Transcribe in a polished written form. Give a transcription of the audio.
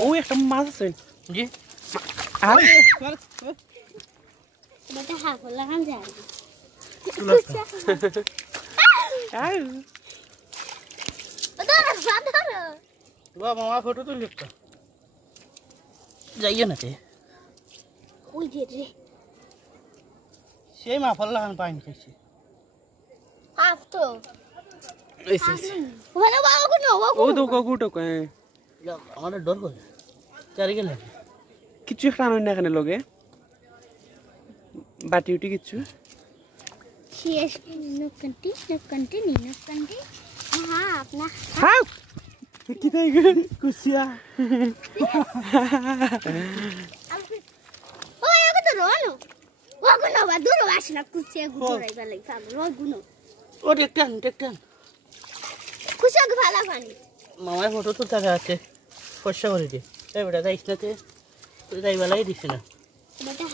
ও একটা মাছ আছে জি বেটা হাফ লাগান যায় মামা ফটো তুলি একটা যাইও না ওই যে রে সেই মাফল লাগান পাইনি খাইছি হাফ তো ওখানে বাবা কোনো ও তো ককুটো কয় আমাদের ডর করে চারি গেলে কিছু খানো না এখানে লগে বাটি উঠি কিছু শেষ নকন্টি হ্যাঁ আপনা হাউ কি তাই গেল কুসিয়া ও এগো তো রোনো ও কোনো বা দূর আসনা কুচিয়া গুড়াই গলাই পাগল ও গুনো ও দেখতেন কুচিয়া ভালা পানি মামার ফটো তো টাকা আছে ফর্সা করে দিয়ে এই বেটা যাইস না তুই যাই বেলাই দিস না বেটা